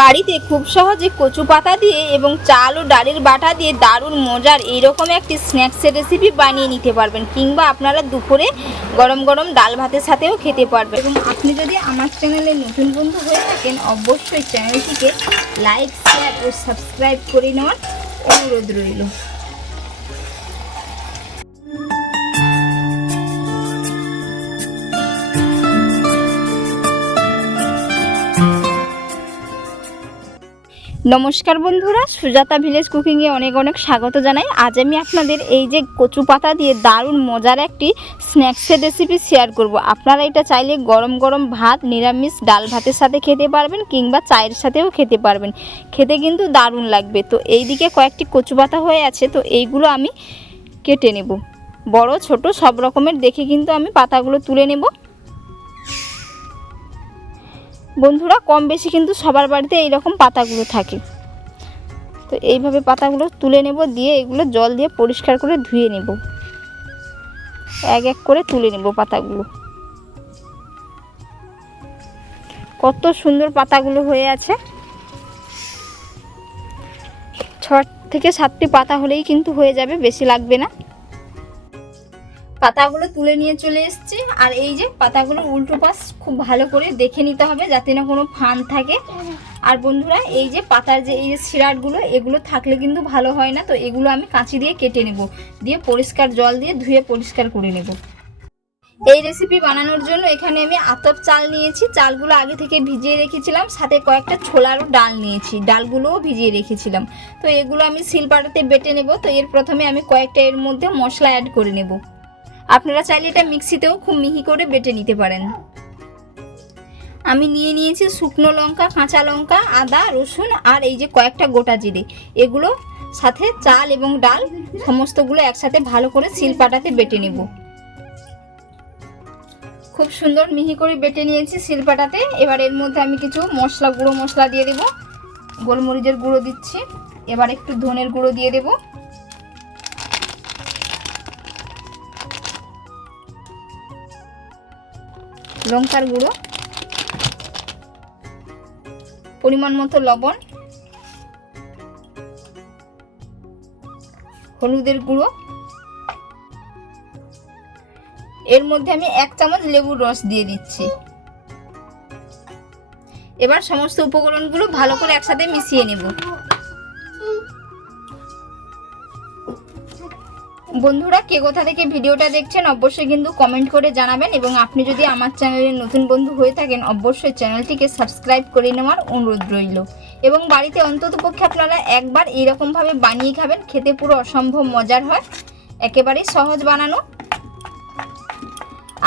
বাড়িতে খুব সহজে কচু পাতা দিয়ে এবং চাল ও ডালের বাটা দিয়ে দারুণ মজার এইরকম একটি স্ন্যাক্সের রেসিপি বানিয়ে নিতে পারবেন কিংবা আপনারা দুপুরে গরম গরম ডাল ভাতের সাথেও খেতে পারবেন। এবং আপনি যদি আমার চ্যানেলে নতুন বন্ধু হয়ে থাকেন, অবশ্যই চ্যানেলটিকে লাইক শেয়ার ও সাবস্ক্রাইব করে নেওয়ার অনুরোধ রইল। নমস্কার বন্ধুরা, সুজাতা ভিলেজ কুকিংয়ে অনেক অনেক স্বাগত জানাই। আজ আমি আপনাদের এই যে কচু পাতা দিয়ে দারুণ মজার একটি স্ন্যাক্সের রেসিপি শেয়ার করব। আপনারা এটা চাইলে গরম গরম ভাত, নিরামিষ, ডাল ভাতের সাথে খেতে পারবেন কিংবা চায়ের সাথেও খেতে পারবেন। খেতে কিন্তু দারুণ লাগবে। তো এই দিকে কয়েকটি কচু পাতা হয়ে আছে, তো এইগুলো আমি কেটে নেব। বড়, ছোট, সব রকমের দেখে কিন্তু আমি পাতাগুলো তুলে নেব। বন্ধুরা কম বেশি কিন্তু সবার বাড়িতে এইরকম পাতাগুলো থাকে। তো এইভাবে পাতাগুলো তুলে নেব, দিয়ে এগুলো জল দিয়ে পরিষ্কার করে ধুয়ে নেব। এক এক করে তুলে নেব পাতাগুলো। কত সুন্দর পাতাগুলো হয়ে আছে। ছ থেকে সাতটি পাতা হলেই কিন্তু হয়ে যাবে, বেশি লাগবে না। পাতাগুলো তুলে নিয়ে চলে এসেছি। আর এই যে পাতাগুলো উল্টো পাশ খুব ভালো করে দেখে নিতে হবে যাতে না কোনো ফান থাকে। আর বন্ধুরা, এই যে পাতার যে এই যে সিরাটগুলো এগুলো থাকলে কিন্তু ভালো হয় না। তো এগুলো আমি কাঁচি দিয়ে কেটে নেব। দিয়ে পরিষ্কার জল দিয়ে ধুয়ে পরিষ্কার করে নেব। এই রেসিপি বানানোর জন্য এখানে আমি আতপ চাল নিয়েছি। চালগুলো আগে থেকে ভিজিয়ে রেখেছিলাম। সাথে কয়েকটা ছোলারও ডাল নিয়েছি। ডালগুলোও ভিজিয়ে রেখেছিলাম। তো এগুলো আমি শিলপাটাতে বেটে নেব। তো এর প্রথমে আমি কয়েকটা এর মধ্যে মশলা অ্যাড করে নেব। আপনারা চাইলে এটা মিক্সিতেও খুব মিহি করে বেটে নিতে পারেন। আমি নিয়ে নিয়েছি শুকনো লঙ্কা, কাঁচা লঙ্কা, আদা, রসুন আর এই যে কয়েকটা গোটা জিরে। এগুলো সাথে চাল এবং ডাল সমস্তগুলো একসাথে ভালো করে শিলপাটাতে বেটে নেব। খুব সুন্দর মিহি করে বেটে নিয়েছি শিলপাটাতে। এবার এর মধ্যে আমি কিছু মশলা, গুঁড়ো মশলা দিয়ে দেব। গোলমরিচের গুঁড়ো দিচ্ছি। এবার একটু ধনের গুঁড়ো দিয়ে দেবো। লঙ্কার গুঁড়ো, পরিমাণ মতো লবণ, হলুদের গুঁড়ো। এর মধ্যে আমি এক চামচ লেবুর রস দিয়ে দিচ্ছি। এবার সমস্ত উপকরণগুলো ভালো করে একসাথে মিশিয়ে নেব। বন্ধুরা, কে কোথা থেকে ভিডিওটা দেখছেন অবশ্যই কিন্তু কমেন্ট করে জানাবেন এবং আপনি যদি আমার চ্যানেলের নতুন বন্ধু হয়ে থাকেন, অবশ্যই চ্যানেলটিকে সাবস্ক্রাইব করে নেওয়ার অনুরোধ রইল। এবং বাড়িতে অন্তত পক্ষে আপনারা একবার এইরকমভাবে বানিয়ে খাবেন, খেতে পুরো অসম্ভব মজার হয়। একেবারেই সহজ বানানো।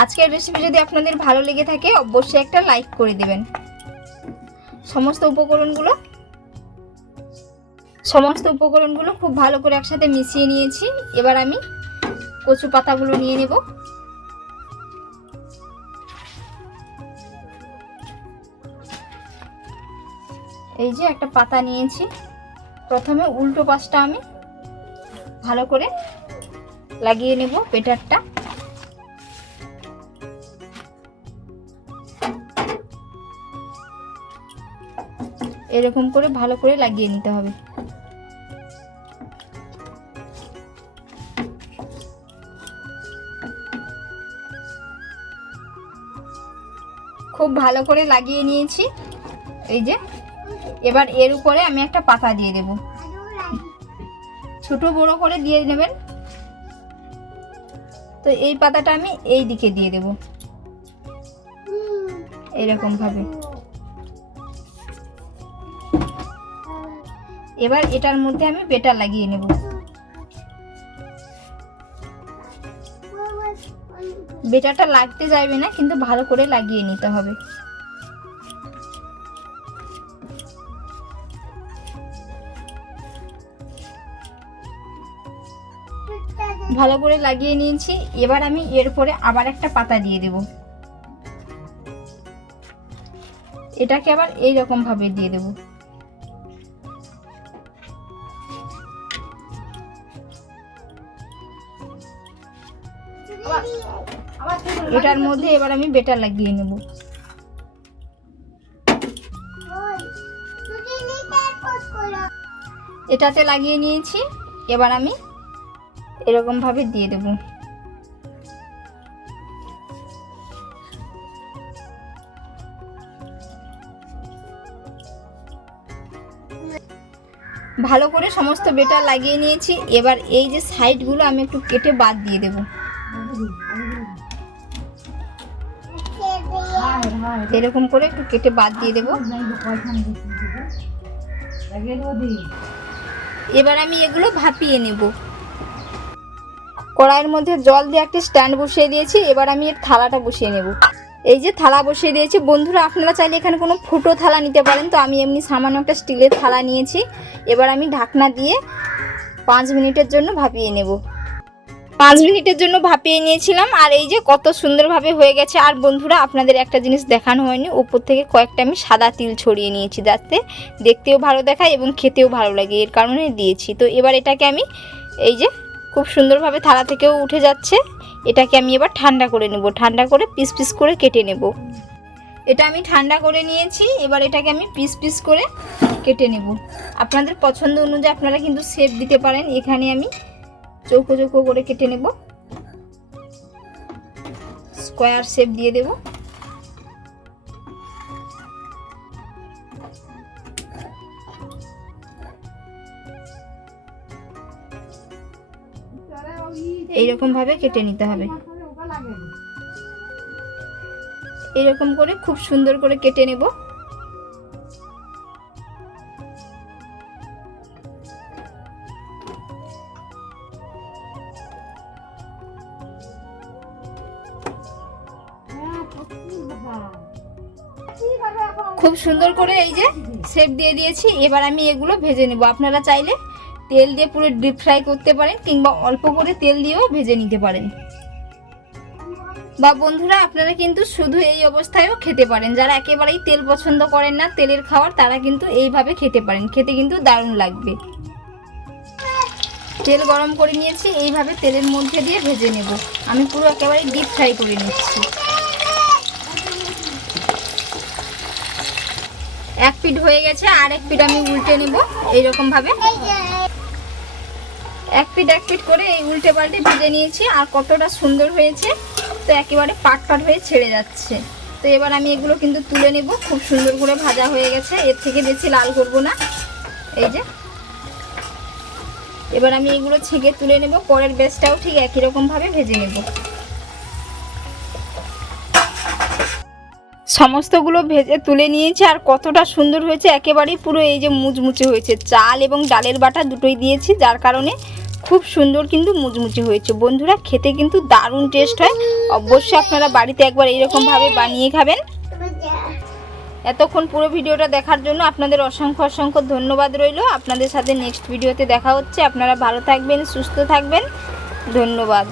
আজকের রেসিপি যদি আপনাদের ভালো লেগে থাকে, অবশ্যই একটা লাইক করে দেবেন। সমস্ত উপকরণগুলো সমস্ত উপকরণগুলো খুব ভালো করে একসাথে মিশিয়ে নিয়েছি। এবার আমি কচু পাতাগুলো নিয়ে নেব। এই যে একটা পাতা নিয়েছি। প্রথমে উল্টো পাশটা আমি ভালো করে লাগিয়ে নেব পেটারটা এরকম করে ভালো করে লাগিয়ে নিতে হবে। খুব ভালো করে লাগিয়ে নিয়েছি। এই যে, এবার এর উপরে আমি একটা পাতা দিয়ে দেব। ছোট বড় করে দিয়ে নেবেন। তো এই পাতাটা আমি এই দিকে দিয়ে দেব। এরকম ভাবে। এবার এটার মধ্যে আমি বেটার লাগিয়ে নেব। বেটারটা লাগতে যাবে না, কিন্তু ভালো করে লাগিয়ে নিতে হবে। ভালো করে লাগিয়ে নিয়েছি, এবার আমি এর উপরে আবার একটা পাতা দিয়ে দেব। এটাকে আবার এই রকম ভাবে দিয়ে দেবো। এটার মধ্যে এবার আমি বেটার লাগিয়ে নেব। এটাতে লাগিয়ে নিয়েছি, এবার আমি এরকমভাবে দিয়ে দেবো। ভালো করে সমস্ত বেটার লাগিয়ে নিয়েছি, এবার এই যে সাইডগুলো আমি একটু কেটে বাদ দিয়ে দেবো। এরকম করে একটু কেটে বাদ দিয়ে দেবো। এবার আমি এগুলো ভাপিয়ে নেব। কড়াইয়ের মধ্যে জল দিয়ে একটা স্ট্যান্ড বসিয়ে দিয়েছি, এবার আমি এর থালাটা বসিয়ে নেব। এই যে থালা বসিয়ে দিয়েছি, বন্ধুরা আপনারা চাইলে এখানে কোনো ফুটো থালা নিতে পারেন, তো আমি এমনি সামান্য একটা স্টিলের থালা নিয়েছি। এবার আমি ঢাকনা দিয়ে পাঁচ মিনিটের জন্য ভাপিয়ে নেব। পাঁচ মিনিটের জন্য ভাপিয়ে নিয়েছিলাম। আর এই যে কত সুন্দরভাবে হয়ে গেছে। আর বন্ধুরা, আপনাদের একটা জিনিস দেখানো হয়নি। উপর থেকে কয়েকটা আমি সাদা তিল ছড়িয়ে নিয়েছি যাতে দেখতেও ভালো দেখায় এবং খেতেও ভালো লাগে। এর কারণে দিয়েছি। তো এবার এটাকে আমি এই যে খুব সুন্দরভাবে থালা থেকেও উঠে যাচ্ছে। এটাকে আমি এবার ঠান্ডা করে নেব। ঠান্ডা করে পিস পিস করে কেটে নেব। এটা আমি ঠান্ডা করে নিয়েছি। এবার এটাকে আমি পিস পিস করে কেটে নেব। আপনাদের পছন্দ অনুযায়ী আপনারা কিন্তু শেপ দিতে পারেন। এখানে আমি চৌকো চৌকো করে কেটে নেব। স্কোয়ার শেপ দিয়ে দেব। এইরকম ভাবে কেটে নিতে হবে। এরকম করে খুব সুন্দর করে কেটে নেব। খুব সুন্দর করে এই যে শেপ দিয়ে দিয়েছি। এবার আমি এগুলো ভেজে নেব। আপনারা চাইলে তেল দিয়ে পুরো ডিপ ফ্রাই করতে পারেন কিংবা অল্প করে তেল দিয়েও ভেজে নিতে পারেন। বা বন্ধুরা, আপনারা কিন্তু শুধু এই অবস্থায়ও খেতে পারেন। যারা একেবারেই তেল পছন্দ করেন না, তেলের খাবার, তারা কিন্তু এইভাবে খেতে পারেন। খেতে কিন্তু দারুণ লাগবে। তেল গরম করে নিয়েছি। এইভাবে তেলের মধ্যে দিয়ে ভেজে নেব। আমি পুরো একেবারে ডিপ ফ্রাই করে নিচ্ছি। এক পিঠ হয়ে গেছে, আর এক পিঠ আমি উল্টে নেব এইরকম ভাবে। এক পিঠ এক পিঠ করে এই উল্টে পাল্টে ভেজে নিয়েছি, আর কতটা সুন্দর হয়েছে, তো একেবারে পাট পাট হয়ে ছেড়ে যাচ্ছে। তো এবার আমি এগুলো কিন্তু তুলে নেব, খুব সুন্দর করে ভাজা হয়ে গেছে, এর থেকে বেশি লাল করব না। এই যে। এবার আমি এগুলো ছেঁকে তুলে নেব, পরের বেসটাও ঠিক একই রকমভাবে ভেজে নেব। সমস্তগুলো ভেজে তুলে নিয়েছি আর কতটা সুন্দর হয়েছে। একেবারেই পুরো এই যে মুচমুচে হয়েছে। চাল এবং ডালের বাটা দুটোই দিয়েছি, যার কারণে খুব সুন্দর কিন্তু মুচমুচে হয়েছে। বন্ধুরা, খেতে কিন্তু দারুণ টেস্ট হয়। অবশ্যই আপনারা বাড়িতে একবার এইরকমভাবে বানিয়ে খাবেন। এতক্ষণ পুরো ভিডিওটা দেখার জন্য আপনাদের অসংখ্য অসংখ্য ধন্যবাদ রইল। আপনাদের সাথে নেক্সট ভিডিওতে দেখা হচ্ছে। আপনারা ভালো থাকবেন, সুস্থ থাকবেন। ধন্যবাদ।